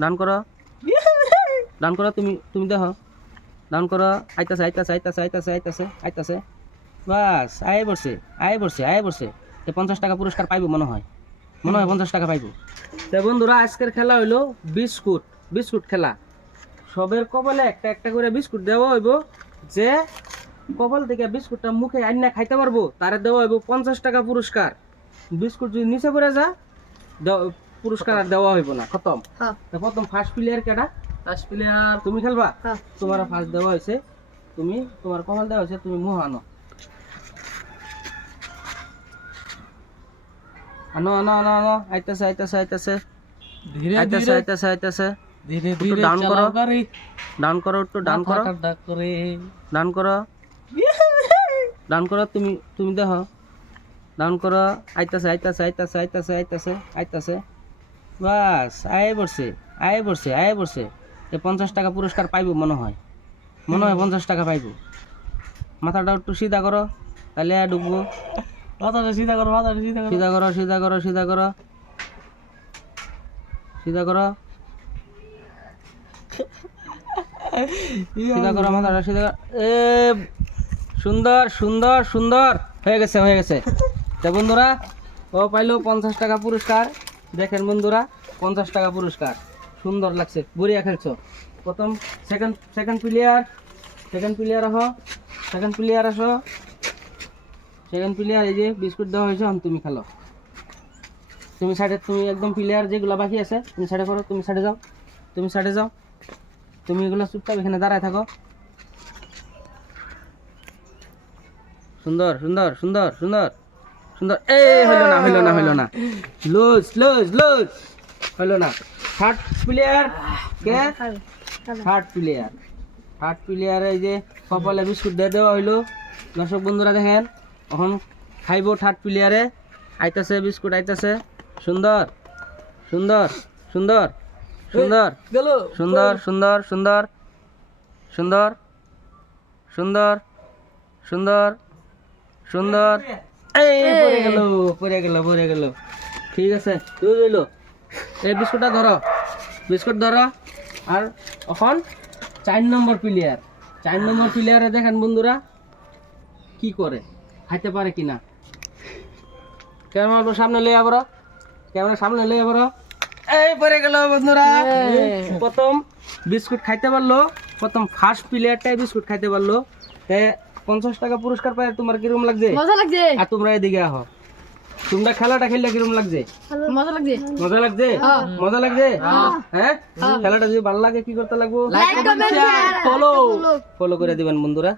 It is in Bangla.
ডান করো ডান করো তুমি তুমি দেখো ডান করো আইতাছে আইতাছে আইতাছে আইতাছে আইতাছে আইতাছে বাস আয় পড়ছে আয় পড়ছে আয় পড়ছে 50 টাকা পুরস্কার পাইবো মনে হয় 50 টাকা পাইবো। তো বন্ধুরা আজকের খেলা হইলো বিস্কুট বিস্কুট খেলা। সবের কপালে একটা একটা করে বিস্কুট দেওয়া হইব, যে কপাল থেকে বিস্কুটটা মুখে আইনা খাইতে পারবো তারে দেওয়া হইব 50 টাকা পুরস্কার। বিস্কুট যদি নিচে পড়ে যা পুরস্কার আর দেওয়া হইব না, খতম। তো প্রথম ফার্স্ট প্লেয়ার কেডা? ফার্স্ট প্লেয়ার তুমি খেলবা। তোমার ফার্স্ট দেওয়া হয়েছে, তুমি তোমার কপাল দেওয়া হয়েছে, তুমি মুহ আনো আনো আনো আনো আনো আইতাছে আইতাছে আইতাছে ধীরে আইতাছে আইতাছে আইতাছে ধীরে ধীরে ডাউন করো ডাউন করো একটু ডাউন করো ডাউন করো ডাউন করো তুমি তুমি দেখো ডাউন করো আইতাছে আইতাছে আইতাছে আইতাছে আইতাছে আইতাছে বাস আয় পড়ছে আয় পড়ছে আয় পড়ছে। 50 টাকা পুরস্কার পাইবো মনে হয় 50 টাকা পাইবো। মাথাটা একটু সিধা করো তাহলে ঢুকবো। মাথাটা সিধা করো মাথাটা সিধা করো সিধা করো সিধা করো সিধা করো সিধা করো মাথাটা সিধা করো। এ সুন্দর সুন্দর সুন্দর হয়ে গেছে হয়ে গেছে। তো বন্ধুরা ও পাইলো 50 টাকা পুরস্কার। দেখেন বন্ধুরা 50 টাকা পুরস্কার, সুন্দর লাগছে, বড়িয়া খেলছো। প্রথম সেকেন্ড প্লেয়ার আহ সেকেন্ড প্লেয়ার আসো সেকেন্ড প্লেয়ার। এই যে বিস্কুট দেওয়া হয়েছে, তুমি খেলো। তুমি সাইডে, তুমি একদম প্লেয়ার যেগুলো বাকি আছে তুমি সাইডে করো, তুমি সাইডে যাও, তুমি সাইডে যাও, তুমি এগুলো চুপচাপ এখানে দাঁড়ায় থাকো। সুন্দর সুন্দর সুন্দর সুন্দর সুন্দর। এই হইলো না হইলো না হইলো না, লুজ লুজ লুজ হইলো না। থার্ড প্লেয়ার কে? থার্ড প্লেয়ার এই যে কপালে বিস্কুট দিয়ে দেওয়া হইলো। দর্শক বন্ধুরা দেখেন এখন খাইবো থার্ড প্লেয়ারে। আইতাছে বিস্কুট আইতাছে। সুন্দর সুন্দর সুন্দর সুন্দর সুন্দর সুন্দর সুন্দর সুন্দর সুন্দর সুন্দর সুন্দর। এই পড়ে গেল পড়ে গেল পড়ে গেল। ঠিক আছে তুই রইলো। এই বিস্কুটটা ধরো, বিস্কুট ধরো। আর এখন 4 নম্বর প্লেয়ারে দেখেন বন্ধুরা কি করে, খাইতে পারে কিনা। ক্যামেরা সামনে লয়ে আবার, ক্যামেরা সামনে লয়ে আবার। এই পড়ে গেল বন্ধুরা। প্রথম বিস্কুট খাইতে পারলো, প্রথম ফার্স্ট প্লেয়ারটাই বিস্কুট খাইতে পারলো। 50 টাকা পুরস্কার পায়। তোমার কিরকম লাগছে? মজা লাগছে। আর তোমরা এদিকে আহো, তোমরা খেলাটা খেললে কিরকম লাগছে? মজা লাগছে। মজা লাগছে? মজা লাগছে। হ্যাঁ খেলাটা যদি ভালো লাগে কি করতে লাগবে? লাইক কমেন্ট শেয়ার ফলো করে দিবেন বন্ধুরা।